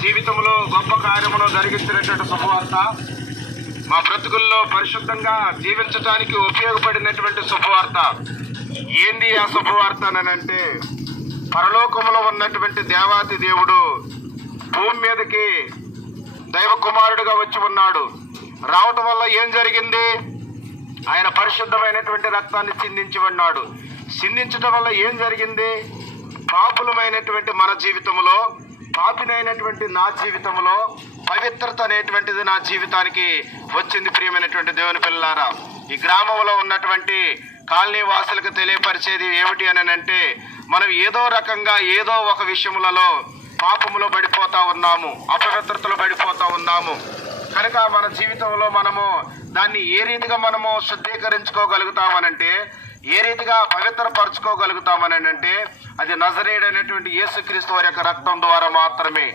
జీవితంలో గొప్ప కార్యమును జరిగించినటువంటి శుభవార్త, మా బ్రతుకుల్లో పరిశుద్ధంగా జీవించడానికి ఉపయోగపడినటువంటి శుభవార్త. ఏంది ఆ శుభవార్త అనంటే, పరలోకములో ఉన్నటువంటి దేవాతి దేవుడు భూమి మీదకి దైవ కుమారుడుగా వచ్చి ఉన్నాడు. రావటం వల్ల ఏం జరిగింది? ఆయన పరిశుద్ధమైనటువంటి రక్తాన్ని చిందించి ఉన్నాడు. చిందించడం వల్ల ఏం జరిగింది? పాపులమైనటువంటి మన జీవితంలో, పాపినైనటువంటి నా జీవితంలో పవిత్రత అనేటువంటిది నా జీవితానికి వచ్చింది. ప్రియమైనటువంటి దేవుని పిల్లలారా, ఈ గ్రామంలో ఉన్నటువంటి కాలనీ వాసులకు తెలియపరిచేది ఏమిటి అని అంటే, మనం ఏదో రకంగా ఏదో ఒక విషయములలో పాపములో పడిపోతా ఉన్నాము, అపవిత్రతలో పడిపోతా ఉన్నాము. కనుక మన జీవితంలో మనము దాన్ని ఏ రీతిగా మనము శుద్ధీకరించుకోగలుగుతామనంటే, ఏ రీతిగా పవిత్రపరచుకోగలుగుతామని అంటే, అది నజరేయుడైనటువంటి యేసుక్రీస్తు వారి యొక్క రక్తం ద్వారా మాత్రమే.